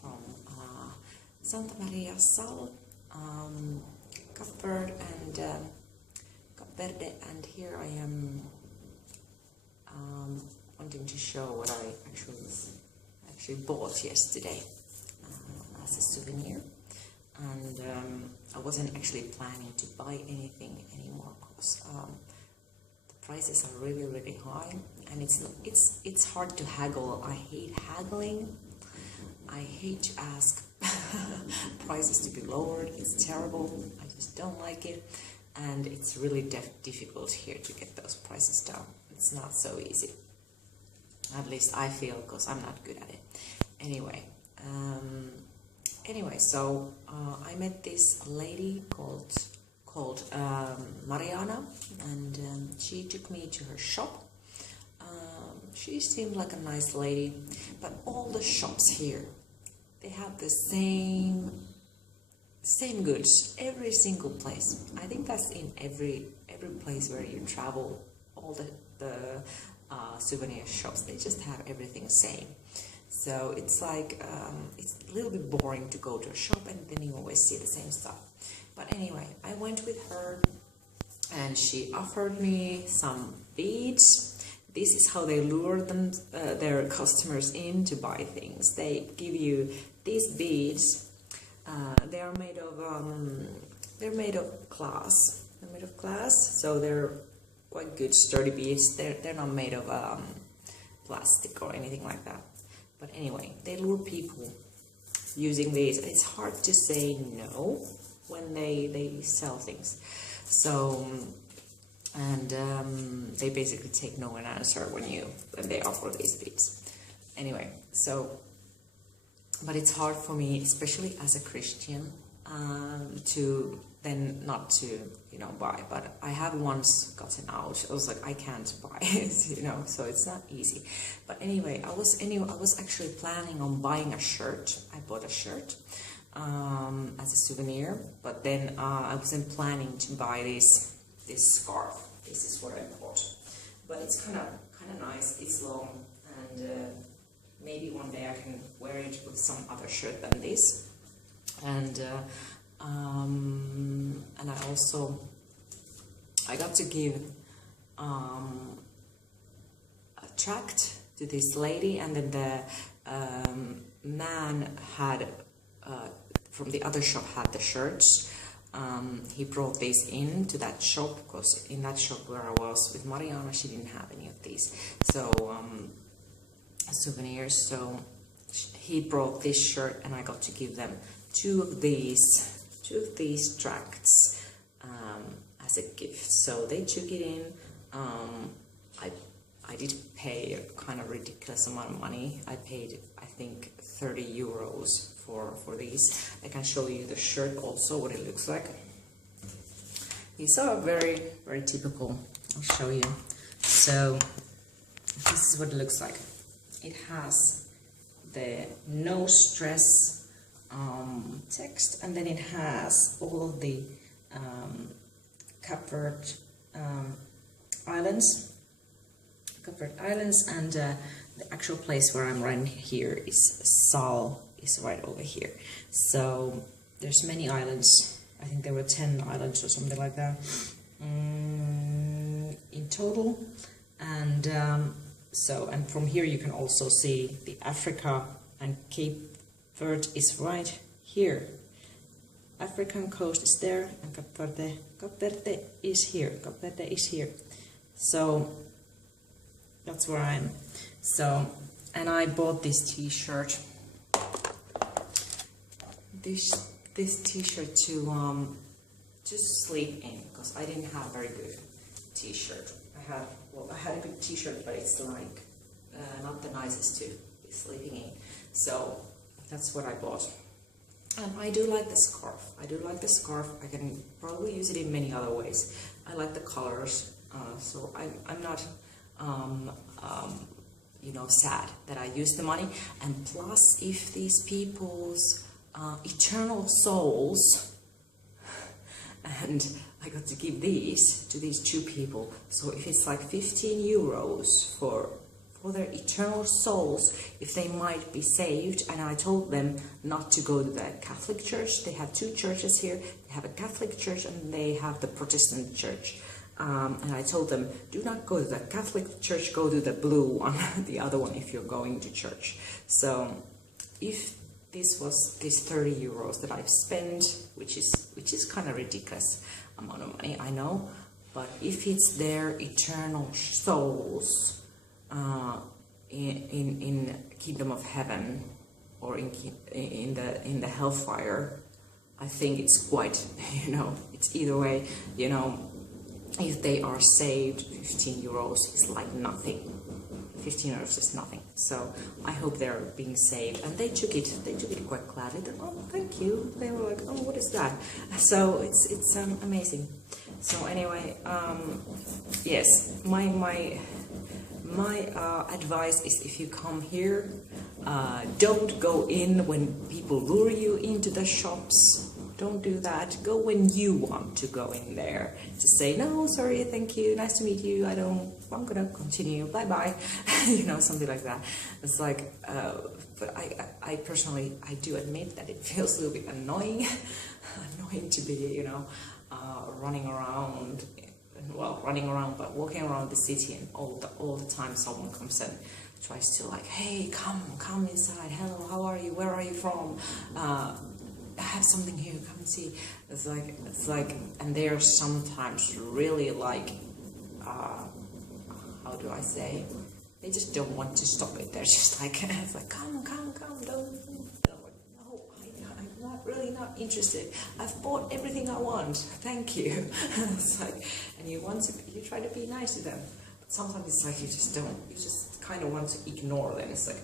from Santa Maria Sal, Verde Verde, and here I am wanting to show what I actually bought yesterday as a souvenir. And I wasn't actually planning to buy anything anymore because the prices are really high, and it's hard to haggle. I hate haggling. I hate to ask prices to be lowered. It's terrible. I just don't like it, and it's really difficult here to get those prices down. It's not so easy. At least I feel, because I'm not good at it. Anyway, so I met this lady called Mariana, and she took me to her shop. She seemed like a nice lady, but all the shops here, they have the same goods, every single place. I think that's in every place where you travel. All the souvenir shops, they just have everything the same. So it's like it's a little bit boring to go to a shop and then you always see the same stuff. But anyway, I went with her and she offered me some beads. This is how they lure their customers in to buy things. They give you these beads. They are made of glass. They're made of glass, so they're quite good, sturdy beads. They're not made of plastic or anything like that. But anyway, they lure people using these. It's hard to say no when they sell things. So, and they basically take no an answer when they offer these beads. Anyway, so, but it's hard for me, especially as a Christian, to then not to buy. But I have once gotten out. I was like, I can't buy it, so it's not easy. But anyway, I was actually planning on buying a shirt. I bought a shirt as a souvenir, but then I wasn't planning to buy this scarf. This is what I bought, but it's kind of nice. It's long, and maybe one day I can wear it with some other shirt than this. And I got to give a tract to this lady, and then the man had from the other shop had the shirts. He brought these in to that shop, because in that shop where I was with Mariana, she didn't have any of these souvenirs. So he brought this shirt, and I got to give them two of these tracts as a gift. So they took it in. I did pay a kind of ridiculous amount of money. I paid, I think, 30 euros for these. I can show you the shirt also, what it looks like. These are very typical. I'll show you. So this is what it looks like. It has the no stress text, and then it has all of the Verde Islands, and the actual place where I'm right here is Sal, is right over here. So there's many islands. I think there were 10 islands or something like that in total. And and from here you can also see the Africa, and Cape Verde is right here. African coast is there, and Cape Verde is here. Cape Verde is here. So that's where I am. So, and I bought this t-shirt. This t-shirt to sleep in, because I didn't have a very good t-shirt. I had a good t-shirt, but it's like not the nicest to be sleeping in. So that's what I bought. And I do like the scarf. I can probably use it in many other ways. I like the colors, so I'm not sad that I used the money. And plus, if these people's eternal souls, and I got to give these to these two people, so if it's like 15 euros for for their eternal souls, if they might be saved. And I told them not to go to the Catholic Church. They have two churches here. They have a Catholic Church and they have the Protestant Church. And I told them, do not go to the Catholic Church, go to the blue one, the other one, if you're going to church. So if this was this 30 euros that I've spent, which is kind of ridiculous amount of money, I know, but if it's their eternal souls in Kingdom of Heaven or in the hellfire, I think it's quite, it's either way, if they are saved, 15 euros is like nothing. 15 euros is nothing. So I hope they're being saved. And they took it quite gladly. They, oh, thank you. They were like, oh, what is that? So it's amazing. So anyway, yes, my advice is, if you come here, don't go in when people lure you into the shops. Don't do that. Go when you want to go in there. Just say, no, sorry, thank you, nice to meet you, I'm gonna continue, bye-bye. Something like that. It's like, but I personally, I do admit that it feels a little bit annoying to be, running around, but walking around the city, and all the time someone comes and tries to like, hey, come inside, hello, how are you, where are you from? I have something here, come and see. It's like, and they are sometimes really like, how do I say? They just don't want to stop it. They're just like, it's like, come, don't. And I'm like, no, I'm not interested. I've bought everything I want. Thank you. It's like, and you try to be nice to them. But sometimes it's like you just kind of want to ignore them. It's like,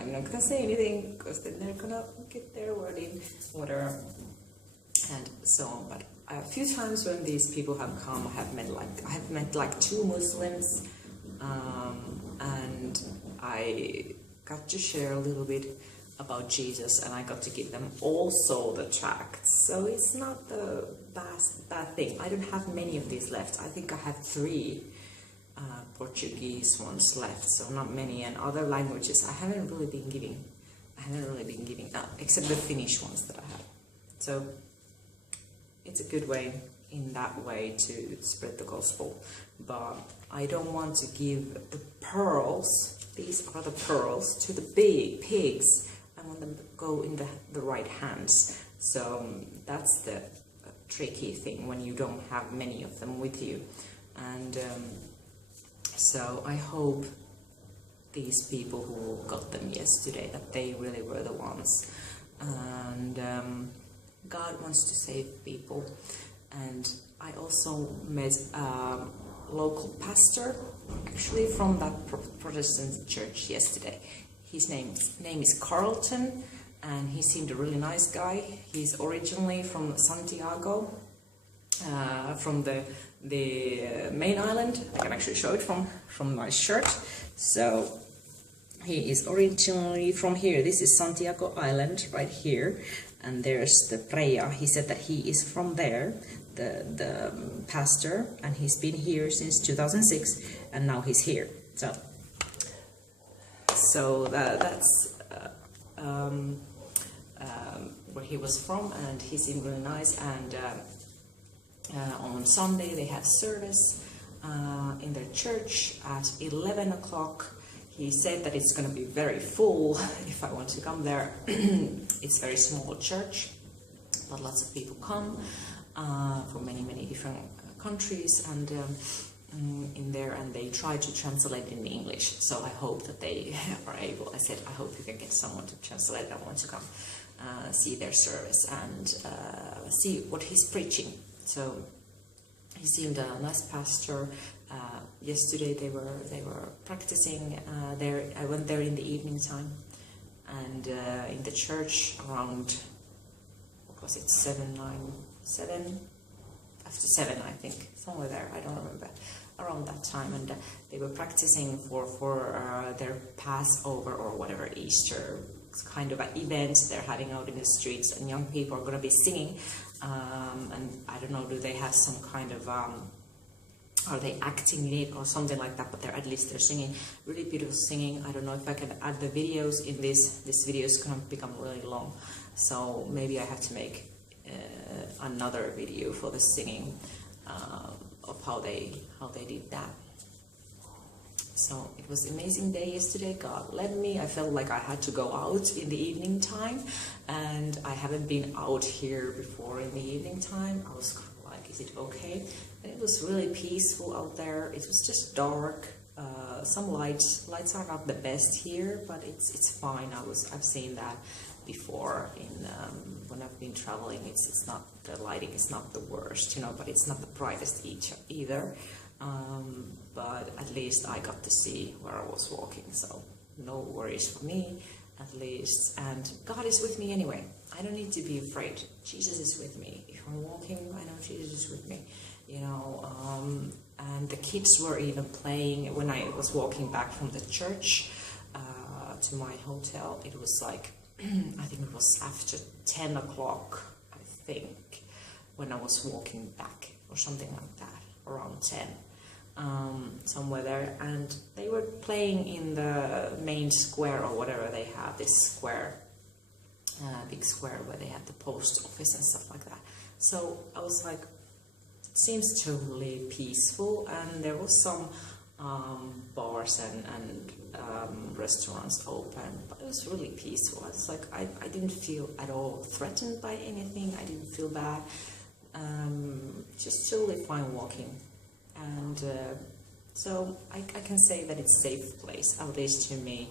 I'm not gonna say anything because then they're gonna get their word in, whatever, and so on. But a few times when these people have come, I have met like two Muslims, and I got to share a little bit about Jesus, and I got to give them also the tracts. So it's not the bad thing. I don't have many of these left. I think I have 3 Portuguese ones left, so not many, and other languages I haven't really been giving, except the Finnish ones that I have. So it's a good way in that way to spread the gospel, but I don't want to give the pearls, these are the pearls, to the big pigs. I want them to go in the right hands. So that's the tricky thing when you don't have many of them with you. And so I hope these people who got them yesterday, that they really were the ones. And God wants to save people. And I also met a local pastor, actually from that Protestant church yesterday. His name is Carlton, and he seemed a really nice guy. He's originally from Santiago, from the main island. I can actually show it from my shirt. So he is originally from here. This is Santiago Island right here, and there's the Preia. He said that he is from there, the pastor, and he's been here since 2006, and now he's here. So that's where he was from, and he seemed really nice. And on Sunday they have service in their church at 11 o'clock. He said that it's going to be very full if I want to come there. It's a very small church, but lots of people come from many different countries, and in there, and they try to translate in English. So I hope that they are able. I said, I hope you can get someone to translate. I want to come see their service and see what he's preaching. So he seemed a nice pastor. Yesterday they were practicing there. I went there in the evening time, and in the church around, what was it, 7 after 7, I think, somewhere there, I don't remember, around that time. And they were practicing for their Passover or whatever, Easter kind of an event they're having out in the streets, and young people are going to be singing, and I don't know, do they have some kind of are they acting in it or something like that, but at least they're singing, really beautiful singing. I don't know if I can add the videos in this video is gonna become really long, so maybe I have to make another video for the singing of how they did that. So it was an amazing day yesterday. God led me. I felt like I had to go out in the evening time, and I haven't been out here before in the evening time. I was like, is it okay? And it was really peaceful out there. It was just dark. Some lights are not the best here, but it's fine. I've seen that before in when I've been traveling. It's not, the lighting is not the worst, you know, but it's not the brightest either. But at least I got to see where I was walking, so no worries for me, at least. And God is with me anyway. I don't need to be afraid. Jesus is with me. If I'm walking, I know Jesus is with me, you know. And the kids were even playing when I was walking back from the church to my hotel. It was like, I think it was after 10 o'clock, I think, when I was walking back or something like that, around 10. Somewhere there, and they were playing in the main square or whatever they have, this square, big square where they had the post office and stuff like that. So I was like, it seems totally peaceful, and there was some bars and restaurants open, but it was really peaceful. I was like, I didn't feel at all threatened by anything. I didn't feel bad. Just totally fine walking. And so I can say that it's a safe place, at least to me.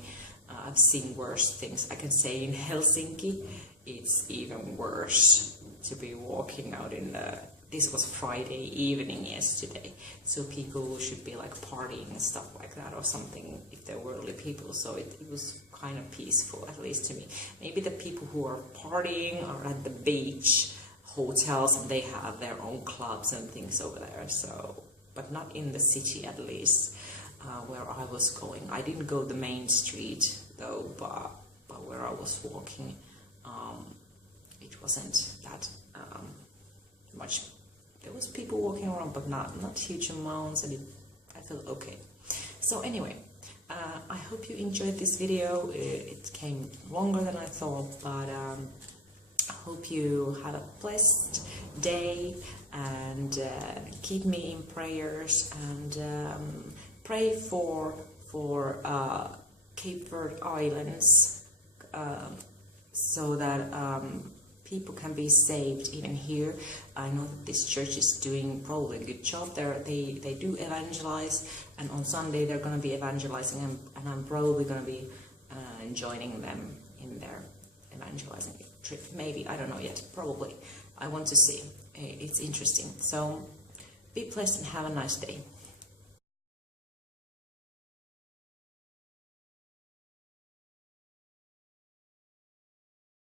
I've seen worse things. I can say in Helsinki, it's even worse to be walking out in the... This was Friday evening yesterday, so people should be like partying and stuff like that or something if they're worldly people. So it was kind of peaceful, at least to me. Maybe the people who are partying are at the beach, hotels, and they have their own clubs and things over there. So... but not in the city, at least, where I was going. I didn't go the main street though, but where I was walking, it wasn't that much. There was people walking around, but not huge amounts, and I felt okay. So anyway, I hope you enjoyed this video. It came longer than I thought, but I hope you have a blessed day, and keep me in prayers, and pray for Cape Verde Islands, so that people can be saved even here. I know that this church is doing probably a good job there. They do evangelize, and on Sunday they're going to be evangelizing, and I'm probably going to be joining them in their evangelizing trip. Maybe, I don't know yet, probably. I want to see. It's interesting. So be blessed and have a nice day.